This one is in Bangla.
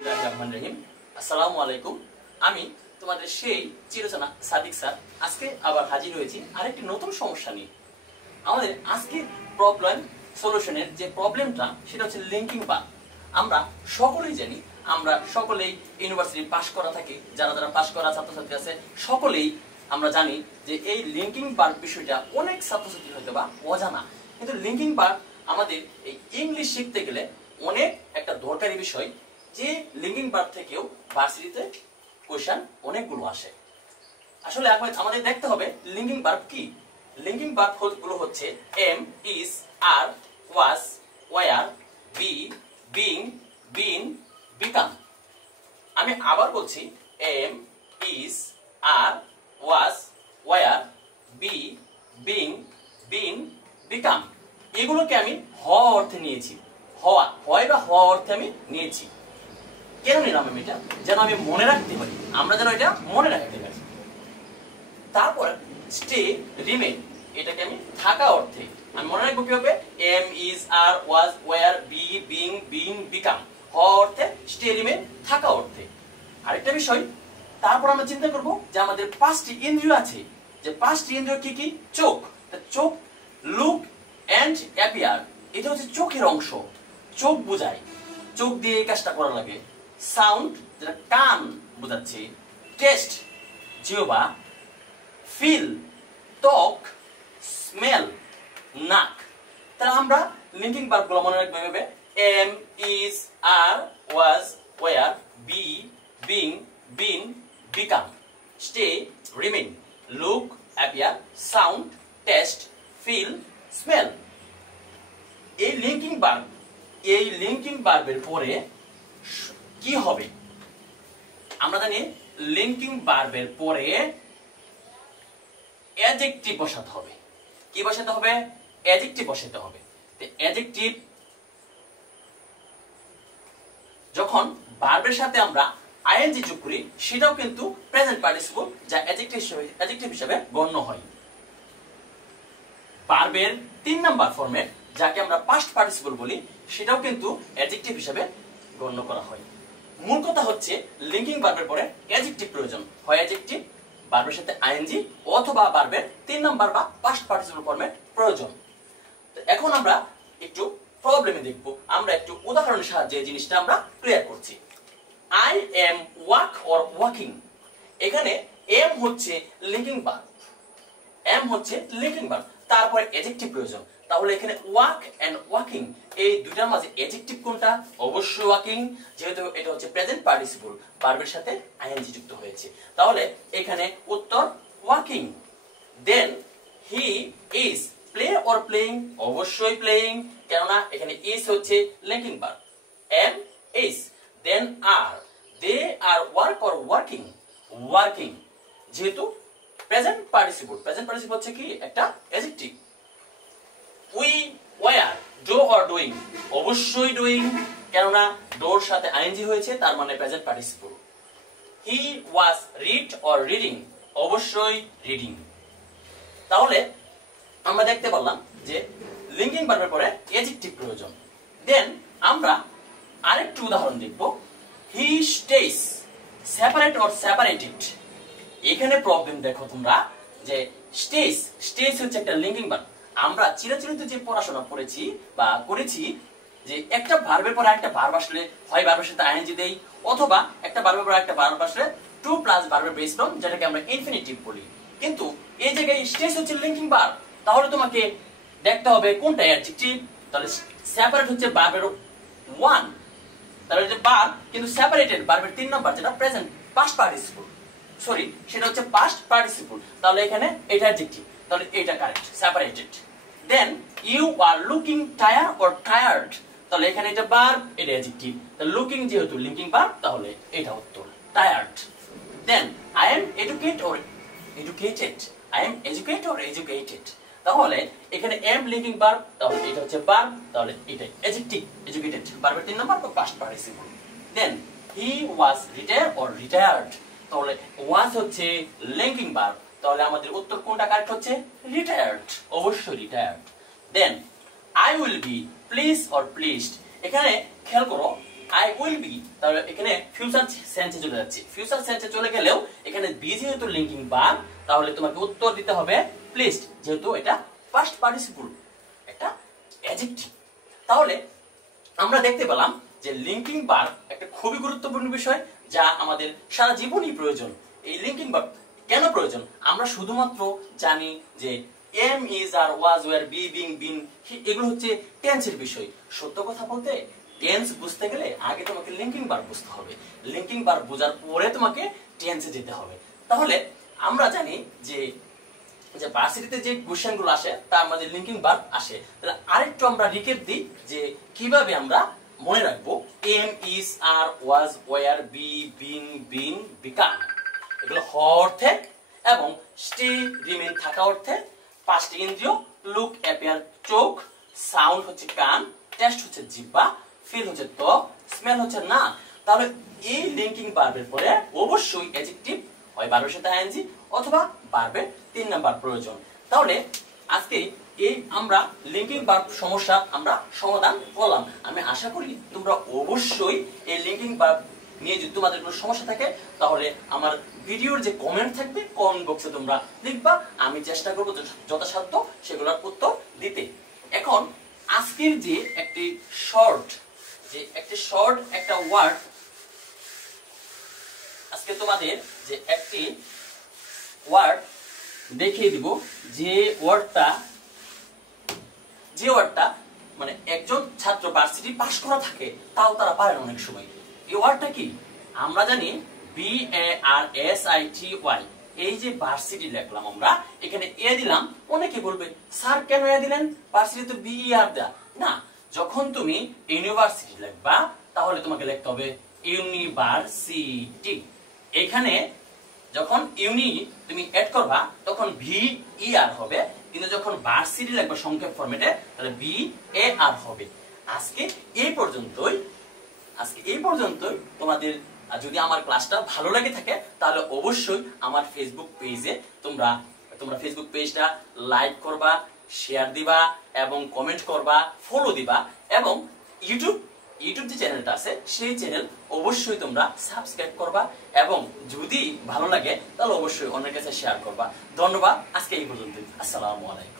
আসসালামু আলাইকুম। আমি তোমাদের সেই চিরচেনা সাদিক স্যার আজকে আবার হাজির হয়েছি আরেকটি নতুন সমস্যা নিয়ে। আমাদের আজকে প্রবলেম সলিউশনের যে প্রবলেমটা সেটা হচ্ছে লিঙ্কিং বার। আমরা সকলেই জানি, আমরা সকলেই ইউনিভার্সিটি পাস করা থাকি, যারা যারা পাস করা ছাত্রছাত্রী আছে সকলেই আমরা জানি যে এই লিঙ্কিং বার বিষয়টা অনেক ছাত্রছাত্রী হয়তো বা অজানা। কিন্তু লিঙ্কিং বার আমাদের এই ইংলিশ শিখতে গেলে অনেক একটা দরকারি বিষয়, যে লিঙ্কিং বার থেকেও ভার্সিটিতে কোশ্চেন অনেকগুলো আসে। আসলে আমাদের দেখতে হবে লিঙ্কিং ভার্ব কি। লিঙ্কিং ভার্ব গুলো হচ্ছে am, is, are, was, were, be, being, been, become. আমি আবার বলছি, am, is, are, was, were, be, being, been, become. এগুলোকে আমি হওয়া অর্থে নিয়েছি। হয় বা হওয়া অর্থে আমি নিয়েছি। কেন নিলাম আমি এটা? যেন আমি মনে রাখতে পারি, আমরা যেন এটা মনে রাখতে পারি। তারপর স্টে, রিমেইন, এটাকে আমি থাকা অর্থে আমি মনে রাখবো কিভাবে? Am, is, are, was, were, be, being, been, become. হওয়া অর্থে, স্টে, রিমেইন থাকা অর্থে। আরেকটা বিষয়, তারপর আমরা চিন্তা করব যে আমাদের 5টি ইন্দ্রিয় আছে, যে 5টি ইন্দ্রিয় কি কি? চোখ, চোখ, লুক এন্ড অ্যাপিয়ার, এটা হচ্ছে চোখের অংশ, চোখ বোঝায়, চোখ দিয়ে এই কাজটা করা লাগে। সাউন্ড, যেটা কান বোঝাচ্ছে। টেস্ট, জিহ্বা। ফিল, ত্বক। স্মেল, নাক। তাহলে আমরা লিঙ্কিং ভার্বগুলো মনে রাখবো এভাবে: am, is, are, was, were, be, being, been, become. Stay, remain, look, appear, sound, taste, feel, smell. এই লিঙ্কিং ভার্বের পরে কি হবে? আমরা জানি লিঙ্কিং ভার্বের পরে অ্যাডজেক্টিভ বসাতে হবে। কি বসাতে হবে? অ্যাডজেক্টিভ বসাতে হবে। অ্যাডজেক্টিভ যখন ভার্বের সাথে আমরা আইএনজি যোগ করি, সেটাও কিন্তু প্রেজেন্ট পার্টিসিপল, যা অ্যাডজেক্টিভ হিসেবে গণ্য হয়। ভার্বের 3 নাম্বার ফরম্যাট, যাকে আমরা পাস্ট পার্টিসিপল বলি, সেটাও কিন্তু অ্যাডজেক্টিভ হিসেবে গণ্য করা হয়। মূল কথা হচ্ছে লিঙ্কিং ভার্বের পরে অ্যাডজেক্টিভ প্রয়োজন হয়। অ্যাডজেক্টিভ ভার্বের সাথে আইএনজি অথবা ভার্বের 3 নাম্বার বা পাস্ট পার্টিসিপল ফরম্যাট প্রয়োজন। তো এখন আমরা একটু প্রবলেমে দেখব। আমরা একটু উদাহরণের সাহায্যে এই জিনিসটা আমরা ক্লিয়ার করছি। I am walk or walking. এখানে এম হচ্ছে লিঙ্কিং ভার্ব, এম হচ্ছে লিঙ্কিং ভার্ব, তারপরে অ্যাডজেক্টিভ প্রয়োজন। তাহলে এখানে ওয়াক এন্ড ওয়াকিং, এই দুটার মাঝে অ্যাডজেক্টিভ কোনটা? অবশ্যই ওয়াকিং, যেহেতু এটা হচ্ছে প্রেজেন্ট পার্টিসিপল, ভার্বের সাথে আইএনজি যুক্ত হয়েছে। তাহলে এখানে উত্তর walking. Then he is play or playing, অবশ্যই প্লেইং, কেননা এখানে ইজ হচ্ছে linking verb. Am, is. Then are, they are work or working, working, যেহেতু প্রেজেন্ট পার্টিসিপল, প্রেজেন্ট পার্টিসিপল হচ্ছে কি? একটা adjective. We, were, do or doing, অবশ্যই ডুইং, কেননা ডোর সাথে আইএনজি হয়েছে, তার মানে present participle. He was read or reading, অবশ্যই রিডিং। তাহলে আমরা দেখতে পারলাম যে লিঙ্কিং ভার্বের পরে অ্যাডজেক্টিভ প্রয়োজন। দেন আমরা আরেকটু উদাহরণ দেখব। হি স্টেইজ, সেপারেট অর সেপারেটেড। এখানে প্রবলেম দেখো তোমরা, যে স্টেজ, স্টেজ হচ্ছে একটা লিঙ্কিং ভার্ব। আমরা চিরাচরিত যে পড়াশোনা করেছি বা করেছি, যে একটা ভার্বের পরে একটা ভার্ব আসলে হয় ভার্বের সাথে আইএনজি দেই, অথবা একটা ভার্বের পরে একটা ভার্ব আসলে টু প্লাস ভার্বের বেস ফর্ম, যেটাকে আমরা ইনফিনিটিভ বলি। কিন্তু এই জায়গায় স্টেজ হচ্ছে লিঙ্কিং ভার্ব, তাহলে তোমাকে দেখতে হবে কোনটা অ্যাডজেক্টিভ। তাহলে সেপারেট হচ্ছে ভার্বের 1, তাহলে যে ভার্ব কিন্তু সেপারেটেড ভার্বের 3 নাম্বার, যেটা প্রেজেন্ট পাস্ট পার্টিসিপল, সরি সেটা হচ্ছে পাস্ট পার্টিসিপল। তাহলে এখানে এটা অ্যাডজেক্টিভ, তাহলে এটা correct, separated. Then you are looking tire or tired, তাহলে এখানে এটা ভার্ব, এটা অ্যাডজেক্টিভ। তাহলে লুকিং যেহেতু লিঙ্কিং ভার্ব, তাহলে এটা উত্তর, tired. Then I am educate or educated, I am educate or educated, তাহলে এখানে এম লিঙ্কিং ভার্ব, তাহলে এটা হচ্ছে ভার্ব, তাহলে এটা অ্যাডজেক্টিভ, এডুকেটেড ভার্বের 3 নাম্বার বা past participle. Then he was retire or retired, তাহলে ওয়াজ হচ্ছে লিঙ্কিং ভার্ব, তাহলে আমাদের উত্তর কোনটা কারেক্ট হচ্ছে? রিটায়ার্ড, অবশ্যই retired. Then I will be please or pleased, এখানে খেয়াল করো আই উইল বি, তাহলে এখানে ফিউচার সেন্সে চলে যাচ্ছে। ফিউচার সেন্সে চলে গেলেও এখানে বি যেহেতু লিঙ্কিং ভার্ব, তাহলে তোমাকে উত্তর দিতে হবে প্লিজড, যেহেতু এটা পাস্ট পার্টিসিপল একটা অ্যাডজেক্টিভ। তাহলে আমরা দেখতে পেলাম যে লিঙ্কিং ভার্ব একটা খুবই গুরুত্বপূর্ণ বিষয়, যা আমাদের সারা জীবনই প্রয়োজন। এই লিঙ্কিং ভার্ব কেন প্রয়োজন? আমরা শুধুমাত্র জানি যে am, is, are, was, were, be, being, been, এগুলো হচ্ছে টেন্সের বিষয়। সত্য কথা বলতে টেন্স বুঝতে গেলে আগে তোমাকে লিঙ্কিং ভার্ব বুঝতে হবে। লিঙ্কিং ভার্ব বোঝার পরে তোমাকে টেন্সে যেতে হবে। তাহলে আমরা জানি যে ভার্সিটিতে যে কোশ্চেনগুলো আসে তার মধ্যে লিঙ্কিং ভার্ব আসে। তাহলে আরেকটু আমরা রিক্যাপ দিই যে কিভাবে আমরা মনে রাখবো am, is, are, was, were, be, being, been, become, এগুলো হওয়া অর্থে এবং স্টে রিমেইন থাকা অর্থে। পাঁচটি ইন্দ্রিয়, লুক অ্যাপিয়ার চোখ, সাউন্ড হচ্ছে কান, টেস্ট হচ্ছে জিহ্বা, ফিল হচ্ছে ত্বক, স্মেল হচ্ছে নাক। তাহলে এই লিঙ্কিং ভার্বের পরে অবশ্যই অ্যাডজেক্টিভ হয় ভার্বের সাথে আইএনজি অথবা ভার্বের 3 নাম্বার প্রয়োজন। তাহলে আজকে এই আমরা লিঙ্কিং ভার্ব সমস্যা আমরা সমাধান করলাম। আমি আশা করি তোমরা অবশ্যই এই লিঙ্কিং ভার্ব নিয়ে যদি তোমাদের কোনো সমস্যা থাকে তাহলে আমার ভিডিওর যে কমেন্ট থাকবে কমেন্ট বক্সে তোমরা লিখবা, আমি চেষ্টা করব যথাসাধ্য সেগুলোর উত্তর দিতে। এখন আজকের যে একটি শর্ট একটা ওয়ার্ড আজকে তোমাদের যে একটি ওয়ার্ড দেখিয়ে দিব, যে ওয়ার্ডটা মানে একজন ছাত্র ভার্সিটি পাস করা থাকে তাও তারা পারে না অনেক সময়। এই ওয়ার্ডটা কি? আমরা জানি VARSITY। এই যে ভার্সিটি লিখলাম আমরা, এখানে এ দিলাম। অনেকে বলবে স্যার কেন এ দিলেন, ভার্সিটি তো BER দেয়া। না, যখন তুমি ইউনিভার্সিটি লিখবা তাহলে তোমাকে লিখতে হবে ইউনিভার্সিটি। এখানে যখন তুমি অ্যাড করবা তখন VER হবে, কিন্তু যখন ভার্সিটি লিখবা সংক্ষেপ ফরম্যাটে তাহলে VAR হবে। আজকে এই পর্যন্তই। তোমাদের যদি আমার ক্লাসটা ভালো লাগে থাকে তাহলে অবশ্যই আমার ফেসবুক পেজে তোমরা ফেসবুক পেজটা লাইক করবা, শেয়ার দিবা এবং কমেন্ট করবা, ফলো দিবা, এবং ইউটিউব যে চ্যানেলটা আছে সেই চ্যানেল অবশ্যই তোমরা সাবস্ক্রাইব করবা, এবং যদি ভালো লাগে তাহলে অবশ্যই অন্যের কাছে শেয়ার করবা। ধন্যবাদ, আজকে এই পর্যন্ত। আসসালামু আলাইকুম।